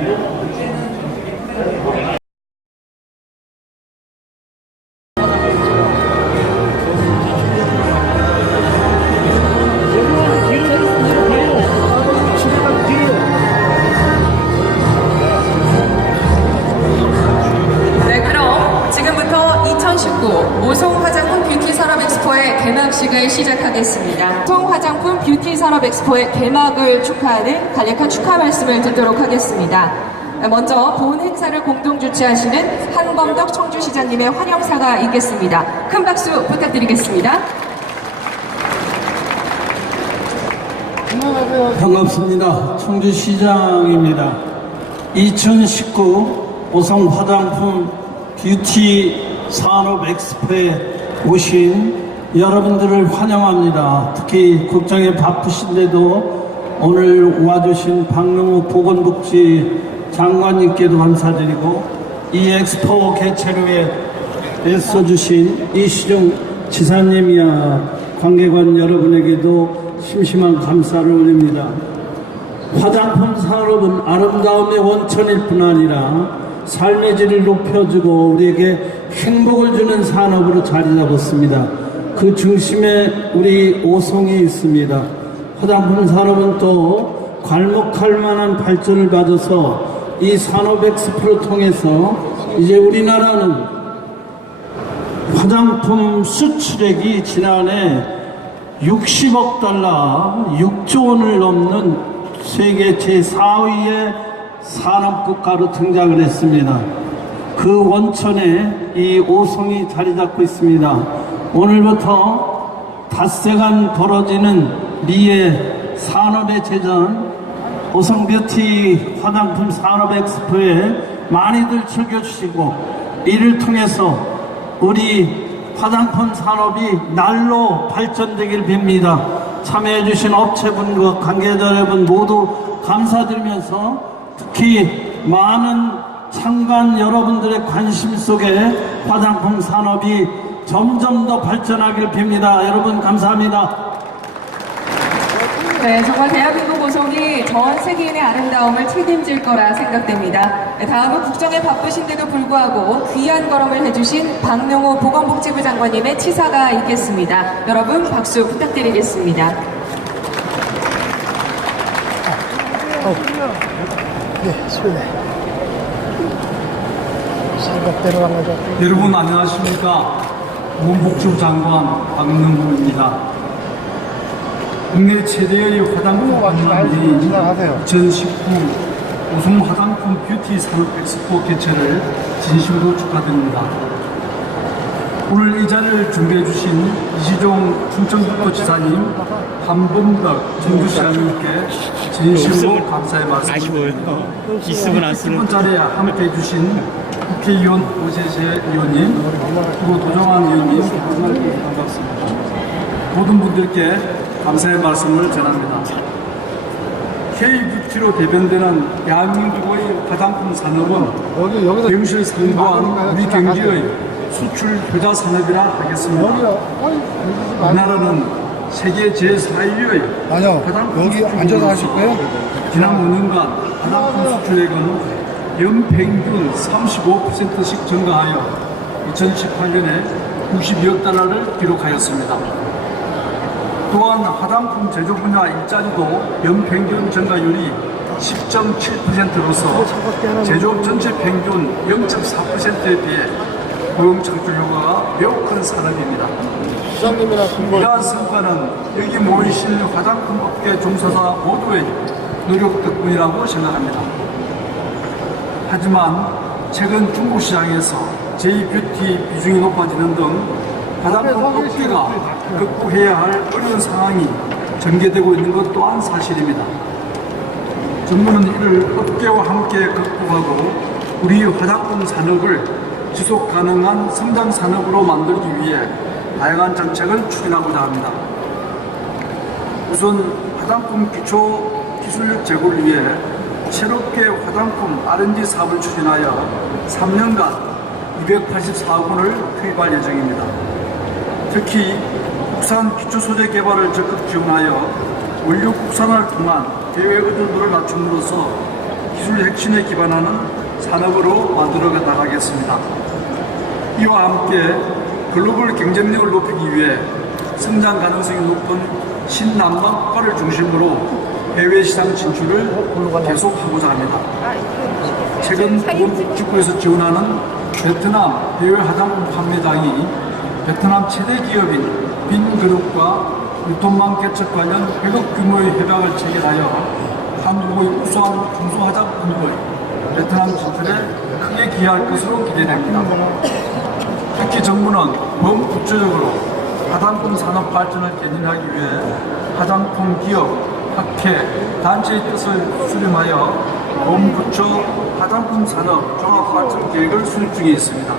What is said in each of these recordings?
네, 축하하는 간략한 축하 말씀을 듣도록 하겠습니다. 먼저 본 행사를 공동 주최하시는 한범덕 청주시장님의 환영사가 있겠습니다. 큰 박수 부탁드리겠습니다. 반갑습니다. 청주시장입니다. 2019 오성 화장품 뷰티 산업 엑스포에 오신 여러분들을 환영합니다. 특히 국장에 바쁘신데도 오늘 와주신 박능우 보건복지 장관님께도 감사드리고 이 엑스포 개최를 위해 애써주신 이시정 지사님이야 관계관 여러분에게도 심심한 감사를 올립니다. 화장품 산업은 아름다움의 원천일 뿐 아니라 삶의 질을 높여주고 우리에게 행복을 주는 산업으로 자리 잡았습니다. 그 중심에 우리 오송이 있습니다. 화장품 산업은 또 괄목할 만한 발전을 받아서 이 산업 엑스포를 통해서 이제 우리나라는 화장품 수출액이 지난해 60억 달러, 6조 원을 넘는 세계 제4위의 산업국가로 등장을 했습니다. 그 원천에 이 오송이 자리 잡고 있습니다. 오늘부터 닷새간 벌어지는 미의 산업의 제전 오성 뷰티 화장품 산업 엑스포에 많이들 즐겨주시고 이를 통해서 우리 화장품 산업이 날로 발전되길 빕니다. 참여해주신 업체분과 관계자 여러분 모두 감사드리면서 특히 많은 참관 여러분들의 관심 속에 화장품 산업이 점점 더 발전하길 빕니다. 여러분 감사합니다. 네, 정말 대한민국 오송이 전 세계인의 아름다움을 책임질 거라 생각됩니다. 네, 다음은 국정에 바쁘신데도 불구하고 귀한 걸음을 해주신 박명호 보건복지부 장관님의 치사가 있겠습니다. 여러분 박수 부탁드리겠습니다. 예, 소개. 생각대로 한 거죠. 여러분 안녕하십니까 문복주 장관 박능구입니다 국내 최대의 화장품 넘어가지 말고 관람이 지나가세요. 2019 우승 화장품 뷰티 산업 엑스포 개최를 진심으로 축하드립니다 오늘 이 자리를 준비해 주신 이시종 충청북도 지사님 한범덕 정주시장님께 진심으로 감사의 말씀을 쓰는. 이번 자리에 함께 해 주신 국회의원 오세재 의원님 그리고 도정환 의원님 반갑습니다. 모든 분들께 감사의 말씀을 전합니다. K뷰티로 대변되는 대한민국의 화장품 산업은. 병실 상부한 우리 경제의 수출 효자 산업이라 하겠습니다. 우리나라는 세계 제4위의 아니요. 화장품 여기 앉아서 하실 거예요? 지난 5년간 화장품 수출액은 연평균 35%씩 증가하여 2018년에 92억 달러를 기록하였습니다. 또한 화장품 제조 분야 일자리도 연평균 증가율이 10.7%로서 제조업 전체 평균 0.4%에 비해 고용 창출 효과가 매우 큰 산업입니다. 이러한 성과는 여기 모이신 화장품 업계 종사자 모두의 노력 덕분이라고 생각합니다. 하지만 최근 중국 시장에서 제2뷰티 비중이 높아지는 등 화장품 업계가 극복해야 할 어려운 상황이 전개되고 있는 것 또한 사실입니다. 정부는 이를 업계와 함께 극복하고 우리 화장품 산업을 지속 가능한 성장 산업으로 만들기 위해 다양한 정책을 추진하고자 합니다. 우선 화장품 기초 기술력 제고를 위해 새롭게 화장품 R&D 사업을 추진하여 3년간 284억 원을 투입할 예정입니다. 특히 국산 기초 소재 개발을 적극 지원하여 원료 국산화를 통한 대외 의존도를 낮춤으로써 기술 혁신에 기반하는 산업으로 만들어 나가겠습니다. 이와 함께 글로벌 경쟁력을 높이기 위해 성장 가능성이 높은 신남방과를 중심으로 해외 시장 진출을 계속하고자 합니다. 최근 보건복지부에서 지원하는 베트남 해외 화장품 판매장이 베트남 최대 기업인 빈그룹과 유통망 개척 관련 100억 규모의 협약을 체결하여 한국의 우수한 중소화장품의 베트남 진출에 크게 기여할 것으로 기대됩니다. 특히 정부는 범국제적으로 화장품 산업 발전을 견인하기 위해 화장품 기업, 학회, 단체의 뜻을 수렴하여 범부처 화장품 산업 종합 발전 계획을 수립 중에 있습니다.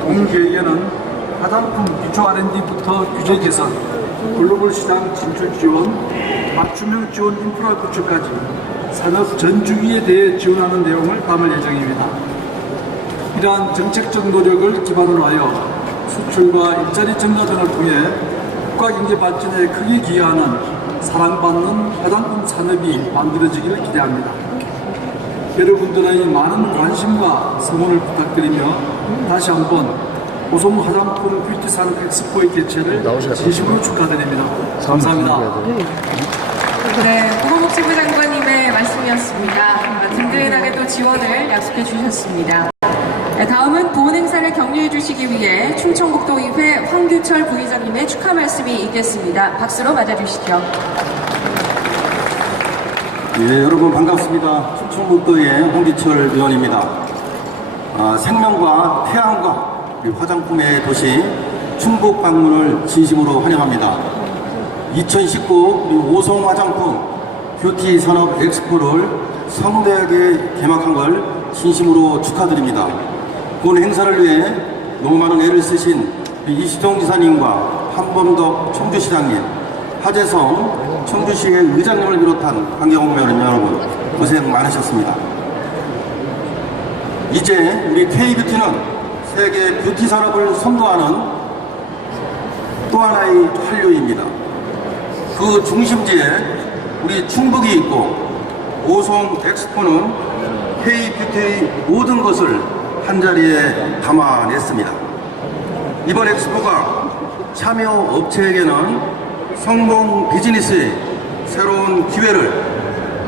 동 계획에는 화장품 기초 R&D부터 규제 개선, 글로벌 시장 진출 지원, 맞춤형 지원 인프라 구축까지 산업 전 주기에 대해 지원하는 내용을 담을 예정입니다. 이러한 정책적 노력을 기반으로 하여 수출과 일자리 증가 등을 통해 국가 경제 발전에 크게 기여하는 사랑받는 화장품 산업이 만들어지기를 기대합니다. 여러분들의 많은 관심과 성원을 부탁드리며 다시 한번 오송 화장품 뷰티 산업 엑스포의 개최를 진심으로 축하드립니다. 감사합니다. 네, 보건복지부 장관님의 말씀이었습니다. 든든하게 또 지원을 약속해 주셨습니다. 네, 다음은 본 행사를 격려해 주시기 위해 충청북도의회 황규철 부의장님의 축하 말씀이 있겠습니다. 박수로 맞아주시죠. 예, 여러분 반갑습니다. 충청북도의 홍기철 의원입니다. 아, 생명과 태양과 화장품의 도시 충북 방문을 진심으로 환영합니다. 2019 우리 오송 화장품 뷰티 산업 엑스포를 성대하게 개막한 걸 진심으로 축하드립니다. 본 행사를 위해 너무 많은 애를 쓰신 이시동 지사님과 한범덕 청주시장님, 하재성 청주시의 의장님을 비롯한 환경공명 여러분 고생 많으셨습니다. 이제 우리 K뷰티는 세계 뷰티 산업을 선도하는 또 하나의 한류입니다. 그 중심지에 우리 충북이 있고 오송 엑스포는 K뷰티의 모든 것을 한자리에 담아냈습니다. 이번 엑스포가 참여 업체에게는 성공 비즈니스의 새로운 기회를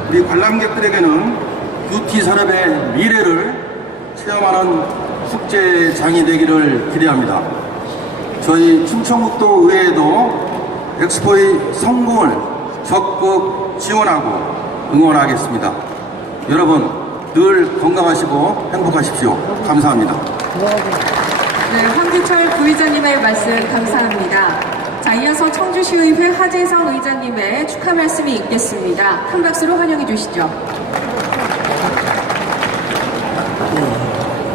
우리 관람객들에게는 뷰티 산업의 미래를 체험하는 축제장이 되기를 기대합니다. 저희 충청북도 의회에도 엑스포의 성공을 적극 지원하고 응원하겠습니다. 여러분 늘 건강하시고 행복하십시오. 감사합니다. 네, 황규철 부의장님의 말씀 감사합니다. 자, 이어서 청주시의회 하재성 의장님의 축하 말씀이 있겠습니다. 큰 박수로 환영해 주시죠.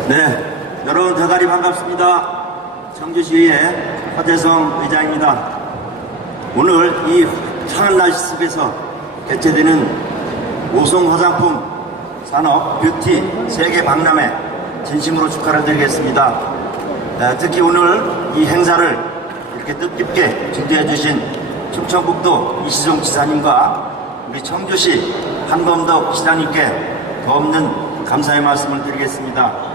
네, 여러분 대단히 반갑습니다. 청주시의 화재성 의장입니다. 오늘 이 찬한 날씨 속에서 개최되는 오송 화장품 산업 뷰티 세계 박람회 진심으로 축하를 드리겠습니다. 에, 특히 오늘 이 행사를 이렇게 뜻깊게 준비해 주신 충청북도 이시종 지사님과 우리 청주시 한범덕 시장님께 더 없는 감사의 말씀을 드리겠습니다.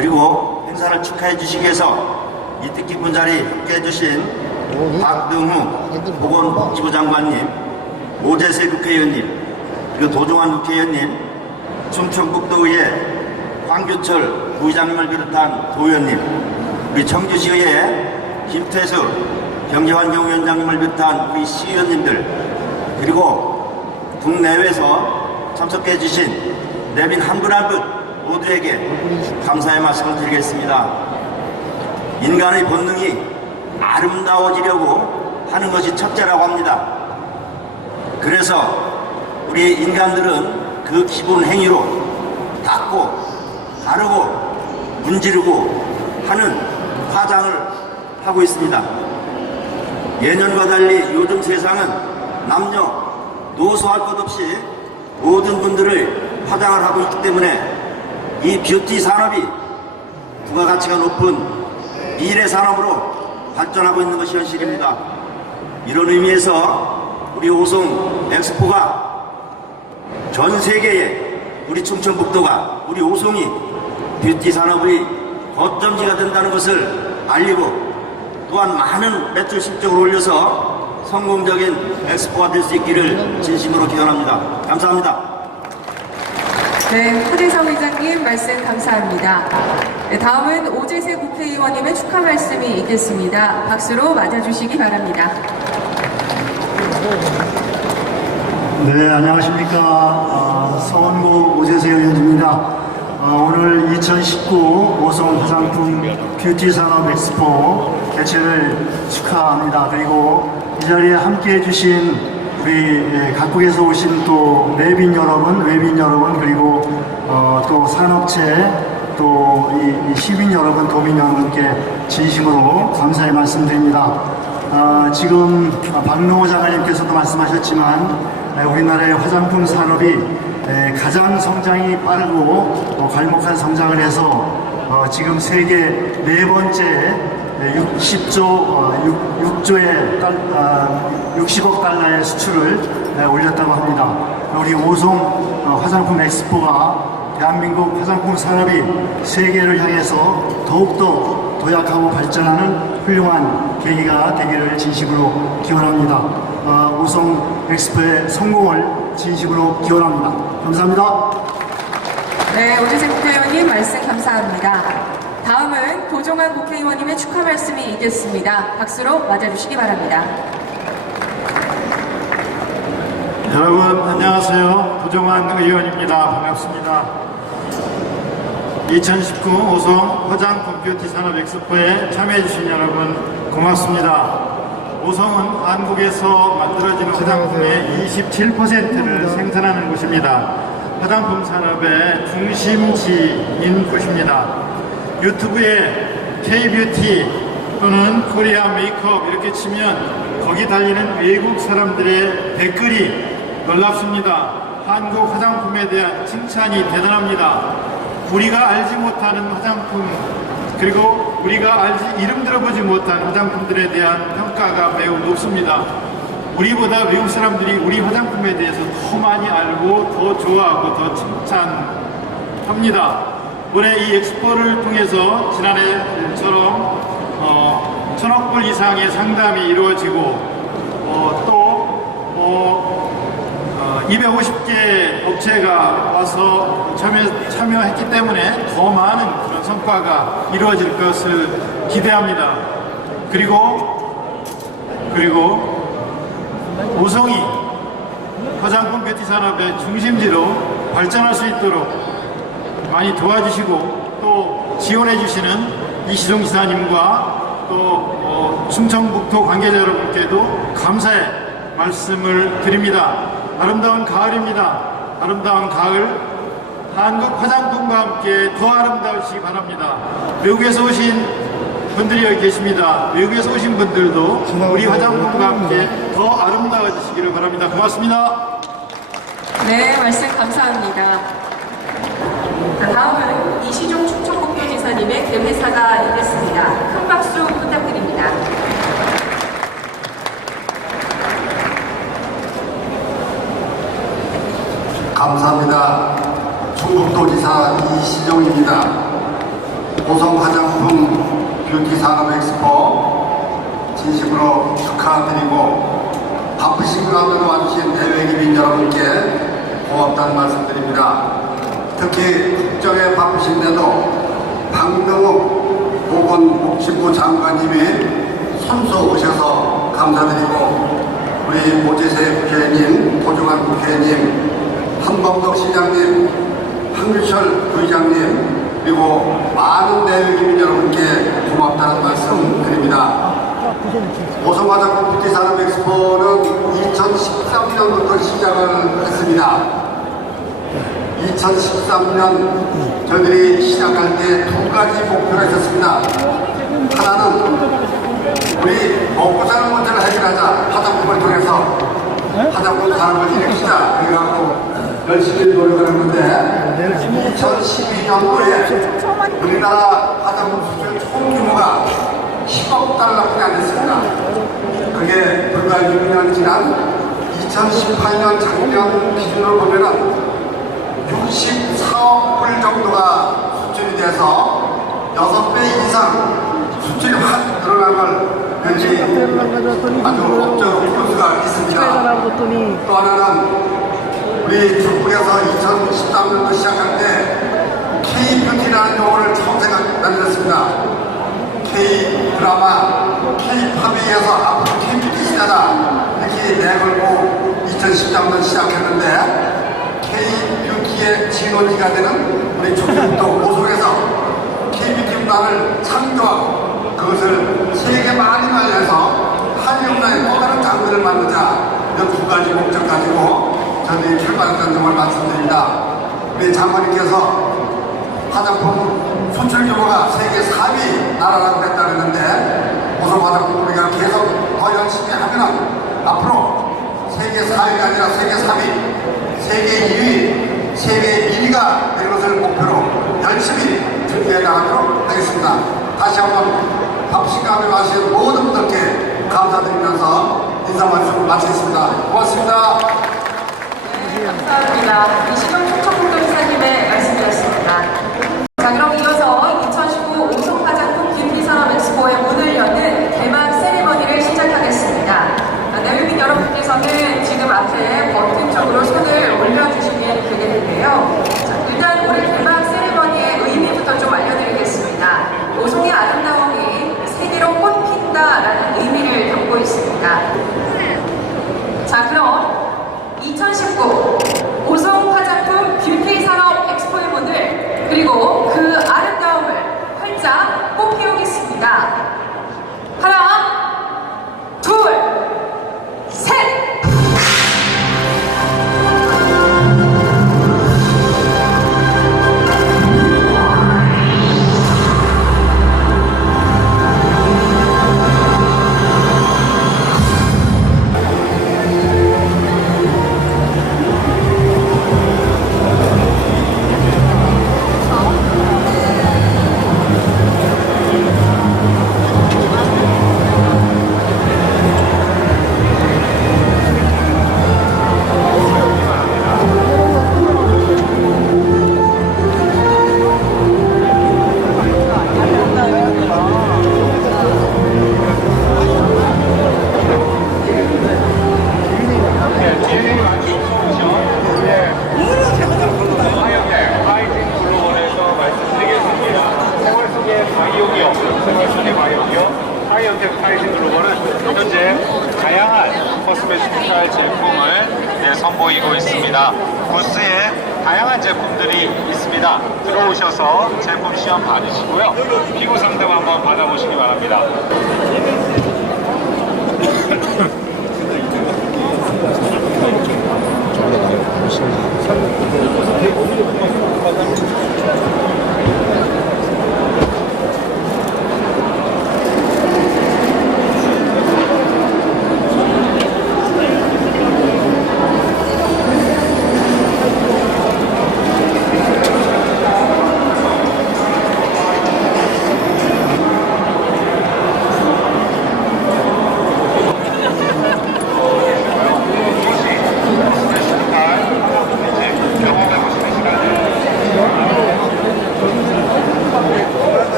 그리고 행사를 축하해 주시기 위해서 이 뜻깊은 자리 함께 해 주신 박등후 보건복지부 장관님, 오재세 국회의원님, 그리고 도종환 국회의원님, 충청북도의회 황규철 부의장님을 비롯한 도의원님, 우리 청주시의회 김태수 경제환경위원장님을 비롯한 우리 시의원님들, 그리고 국내외에서 참석해 주신 내빈 한분한분 모두에게 감사의 말씀을 드리겠습니다. 인간의 본능이 아름다워지려고 하는 것이 첫째라고 합니다. 그래서 우리 인간들은 그 기본 행위로 닦고, 바르고, 문지르고 하는 화장을 하고 있습니다. 예년과 달리 요즘 세상은 남녀, 노소할 것 없이 모든 분들을 화장을 하고 있기 때문에 이 뷰티 산업이 부가가치가 높은 미래 산업으로 발전하고 있는 것이 현실입니다. 이런 의미에서 우리 오송 엑스포가 전 세계에 우리 충청북도가 우리 오송이 뷰티 산업의 거점지가 된다는 것을 알리고 또한 많은 매출 실적을 올려서 성공적인 엑스포가 될 수 있기를 진심으로 기원합니다. 감사합니다. 네, 하대성 회장님 말씀 감사합니다. 네, 다음은 오재세 국회의원님의 축하 말씀이 있겠습니다. 박수로 맞아주시기 바랍니다. 네, 안녕하십니까. 아, 서원구 오재세 의원입니다. 아, 오늘 2019 오송 화장품 뷰티 산업 엑스포 개최를 축하합니다. 그리고 이 자리에 함께 해주신 우리 예, 각국에서 오신 또 내빈 여러분, 외빈 여러분, 그리고 어, 또 산업체, 또 이 시민 여러분, 도민 여러분께 진심으로 감사의 말씀드립니다. 아, 지금 박노호 장관님께서도 말씀하셨지만 에, 우리나라의 화장품 산업이 에, 가장 성장이 빠르고 또 괄목한 성장을 해서 어, 지금 세계 네 번째 60조 6, 조의 달, 아, 60억 달러의 수출을 에, 올렸다고 합니다. 우리 오송 어, 화장품 엑스포가 대한민국 화장품 산업이 세계를 향해서 더욱더 도약하고 발전하는 훌륭한 계기가 되기를 진심으로 기원합니다. 아, 오송 엑스포의 성공을 진심으로 기원합니다. 감사합니다. 네, 오재세 국회의원님 말씀 감사합니다. 다음은 도종환 국회의원님의 축하 말씀이 있겠습니다. 박수로 맞아주시기 바랍니다. 여러분 안녕하세요. 도정환 의원입니다. 반갑습니다. 2019 오송 화장품 뷰티 산업 엑스포에 참여해주신 여러분 고맙습니다. 오송은 한국에서 만들어지는 화장품의 27%를 생산하는 곳입니다. 화장품 산업의 중심지인 곳입니다. 유튜브에 K-뷰티 또는 코리아 메이크업 이렇게 치면 거기 달리는 외국 사람들의 댓글이 놀랍습니다. 한국 화장품에 대한 칭찬이 대단합니다. 우리가 알지 못하는 화장품 그리고 우리가 알지 이름 들어보지 못한 화장품들에 대한 평가가 매우 높습니다. 우리보다 외국 사람들이 우리 화장품에 대해서 더 많이 알고 더 좋아하고 더 칭찬합니다. 올해 이 엑스포를 통해서 지난해처럼 어, 천억 불 이상의 상담이 이루어지고 어, 또 어, 어, 250개 업체가 와서 참여, 참여 했기 때문에 더 많은 그런 성과가 이루어질 것을 기대합니다. 그리고 그리고 오송이 화장품 뷰티 산업의 중심지로 발전할 수 있도록 많이 도와주시고 또 지원해 주시는 이시동 지사님과 또 어, 충청북도 관계자 여러분께도 감사의 말씀을 드립니다. 아름다운 가을입니다. 아름다운 가을 한국 화장품과 함께 더 아름다우시기 바랍니다. 외국에서 오신 분들이 여기 계십니다. 외국에서 오신 분들도 우리 화장품과 함께 더 아름다워지시기를 바랍니다. 고맙습니다. 네, 말씀 감사합니다. 자, 다음은 이시종 충청북도 지사님의 개회사가 있겠습니다. 큰 박수 부탁드립니다. 감사합니다. 충북도지사 이시정입니다. 고성 화장품 뷰티 산업 엑스포 진심으로 축하드리고 바쁘신 가운데 와주신 대외기민 여러분께 고맙다는 말씀드립니다. 특히 국정에 바쁘신데도 박명욱 보건복지부 장관님이 손수 오셔서 감사드리고 우리 모재세 국회의원님, 도종환 국회의원님, 한범덕 시장님, 한규철 부의장님, 그리고 많은 내외기민 여러분께 고맙다는 말씀 드립니다. 오성화장품 뷰티 산업 엑스포는 2013년부터 시작을 했습니다. 2013년 저희들이 시작할 때 두 가지 목표가 있었습니다. 하나는 우리 먹고 사는 문제를 해결하자 화장품을 통해서 화장품 산업을 일으키자 그래갖고 열심히 노력을 했는데 2012년도에 우리나라 화장품 수출 총 규모가 10억 달러밖에 안 됐습니다. 그게 불과 6년 지난 2018년 작년 기준으로 보면은 14억 불 정도가 수출이 돼서 6배 이상 수출이 확 늘어난 걸 왠지 아주 업적으로 볼 수가 있습니다. 또 하나는 우리 중국에서 2013년도 시작할 때 K-뷰티라는 용어를 처음 생각 만들었습니다. K-드라마, K-팝에 의해서 앞으로 K-뷰티 시대다 이렇게 내걸고 2013년 시작했는데 K-뷰티의 진원지가 되는 우리 중국도 오송에서 K-뷰티 문화를 창조하고 그것을 세계 많이 알려서 한일 문화의 또 다른 장르를 만들자 이런 두 가지 목적 가지고 저희들이 출발했던 점을 말씀드립니다. 우리 장관님께서 화장품 수출 규모가 세계 4위 나라라고 했다 그랬는데 우선 화장품 우리가 계속 더 열심히 하면 앞으로 세계 4위가 아니라 세계 3위, 세계 2위, 세계 1위가 되는 것을 목표로 열심히 준비해 나가도록 하겠습니다. 다시 한번 밥식감에 마신 모든 분들께 감사드리면서 인사 말씀 마치겠습니다. 고맙습니다. 네, 감사합니다. 이시경 총천국도지사님의 말씀이었습니다.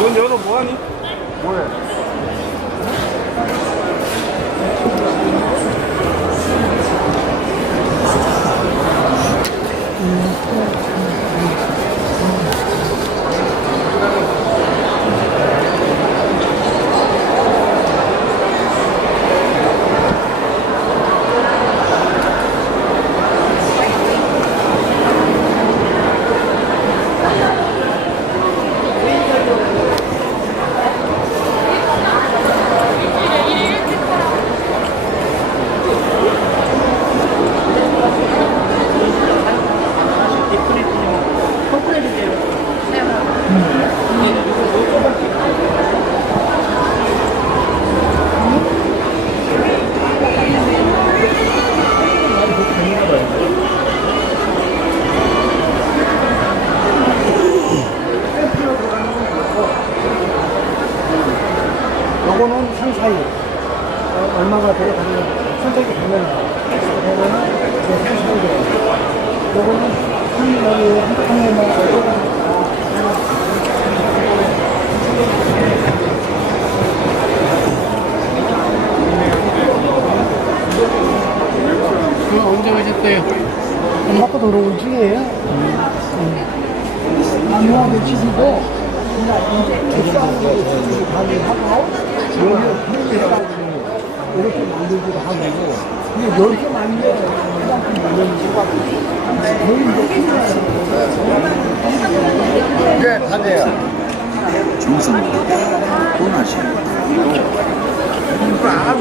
넌 열어 뭐하니? 요거는 상사이. 어, 얼마가 들어가면 선택이 되면 요거는 이제 상사이 들어가요. 요거는 한 여기 한 통에만 그 언제 오셨대요? 엄마가 들어온 중이에요. 나무하고 치시고 이제 액상으로 치시고 가능하고 여기 이렇게 해가지고 이렇게 만들기도 하고 이게 열게 만들어야 하는 중성입니다 혼하시네요 아주